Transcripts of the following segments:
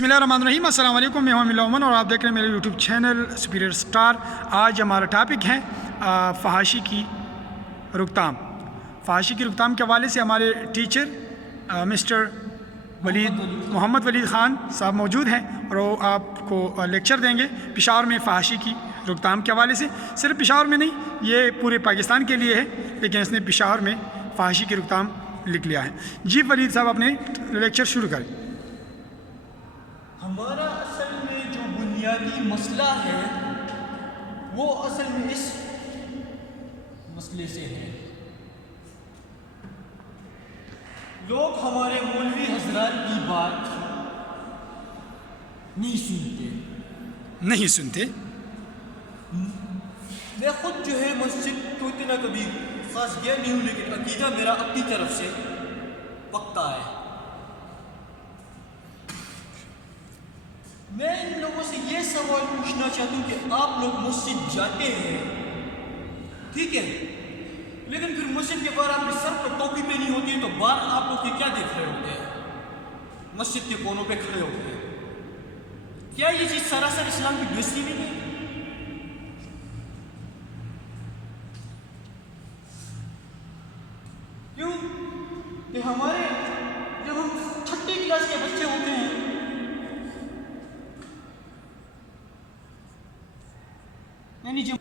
बिस्मिल्लाहिर्रहमानिर्रहीम। अस्सलाम वालेकुम। मैं हूं अमील ओमन और आप देख रहे हैं मेरे यूट्यूब चैनल सुपीरियर स्टार। आज हमारा टॉपिक है फ़हाशी की रोकथाम। फ़हाशी की रोकथाम के हवाले से हमारे टीचर मिस्टर मोहम्मद वलीद ख़ान साहब मौजूद हैं और वो आपको लेक्चर देंगे पेशावर में फ़हाशी की रोकथाम के हवाले से। सिर्फ पेशावर में नहीं, ये पूरे पाकिस्तान के लिए है, लेकिन इसने पेशावर में फ़हाशी की रोकथाम लिख लिया है। जी वलीद साहब, अपने लेक्चर शुरू करें। हमारा असल में जो बुनियादी मसला है वो असल में इस मसले से है। लोग हमारे मौलवी हजरात की बात नहीं सुनते। मैं खुद जो है मस्जिद तो इतना कभी खास गया नहीं हूँ, लेकिन अकीदा मेरा अपनी तरफ से पक्का है। मैं इन लोगों से ये सवाल पूछना चाहता हूँ कि आप लोग मस्जिद जाते हैं, ठीक है, लेकिन फिर मस्जिद के बाहर आपने सर पर टोपी पहनी होती है तो बाहर आप लोग क्या देख रहे होते हैं? मस्जिद के कोनों पे खड़े होते हैं। क्या ये चीज़ सरासर इस्लाम की दुश्मनी नहीं है? क्यों कि हमारे जब हम छठी क्लास के बच्चे होते हैं, यानी जब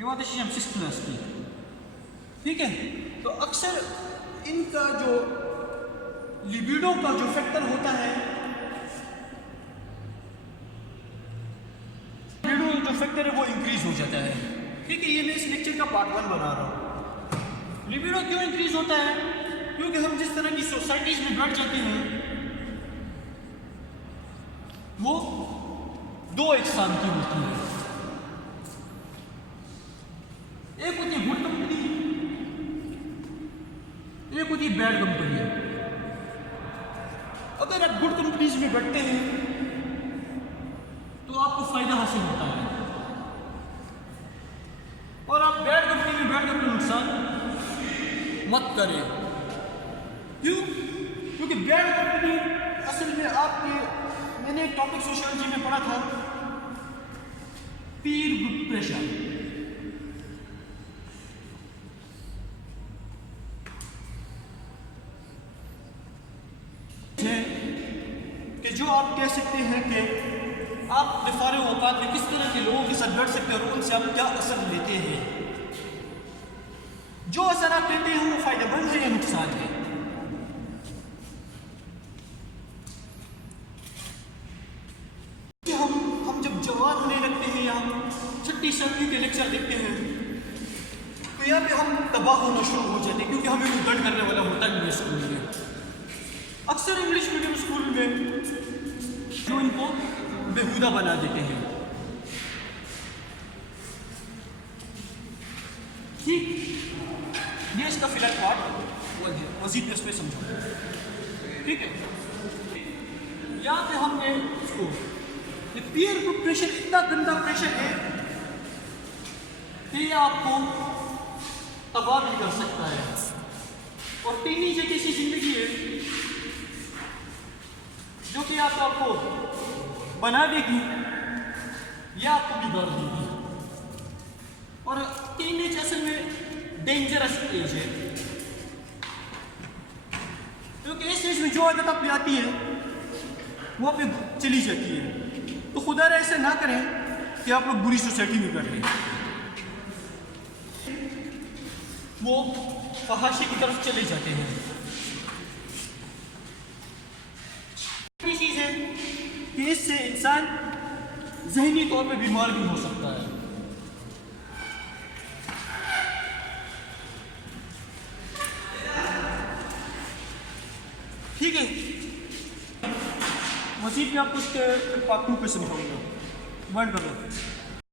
हम 6th क्लास की, ठीक है, तो अक्सर इनका जो लिबिडो का जो फैक्टर होता है, लिबिडो जो फैक्टर है वो इंक्रीज हो जाता है। ठीक है, ये मैं इस लेक्चर का पार्ट 1 बना रहा हूँ। लिबिडो क्यों इंक्रीज होता है? क्योंकि हम जिस तरह की सोसाइटीज में बैठ जाते हैं वो दो इकसाम की होती है। एक होती है गुड कंपनी, एक होती है बैड कंपनी। अगर आप गुड कंपनीज में बैठते हैं तो आपको फायदा हासिल होता है, और आप बैड कंपनी में बैठ कर नुकसान मत करें। क्यों? क्योंकि बैड कंपनी असल में आपके, मैंने एक टॉपिक सोशियोलॉजी में पढ़ा था, पीर ग्रुप प्रेशर। कि जो आप कह सकते हैं कि आप बेफारे औकात में किस तरह के लोगों के साथ बैठ सकते हैं और उनसे आप क्या असर लेते हैं। जो असर आप लेते हैं वो फायदेमंद है या नुकसान है? कि हम जब जवान होने लगते हैं या हम 6ठी 7वीं के लेक्चर देखते हैं तो यहाँ पे हम तबाह होना शुरू हो जाते हैं, क्योंकि हमें वो गढ़ करने वाला होता नहीं स्कूल में। अक्सर इंग्लिश मीडियम स्कूल में जो इनको बेहुदा बना देते हैं। ठीक, ये इसका फिलहाल पार्ट 1 है, मजीद इसमें समझो। ठीक है, यहाँ पे हमने इसको पीयर ग्रुप प्रेशर इतना गंदा प्रेशर है कि ये आपको तबाह भी कर सकता है, और टीनेज एक ऐसी जिंदगी है जो कि आपको बना देगी या आपको बिगाड़ देगी। और टीनेज असल में डेंजरस एज है, क्योंकि इस एज में जो आदत आप आती है वो आप चली जाती है। तो खुदा ऐसे ना करें कि आप लोग बुरी सोसाइटी में बैठ रहे, वो फहाशी की तरफ चले जाते हैं। चीज़ है कि इससे इंसान ज़हनी तौर पे बीमार भी हो सकता है। ठीक है, मज़ीद में आपको उसके पार्ट 2 पे समझाऊंगा। वर्ड करो।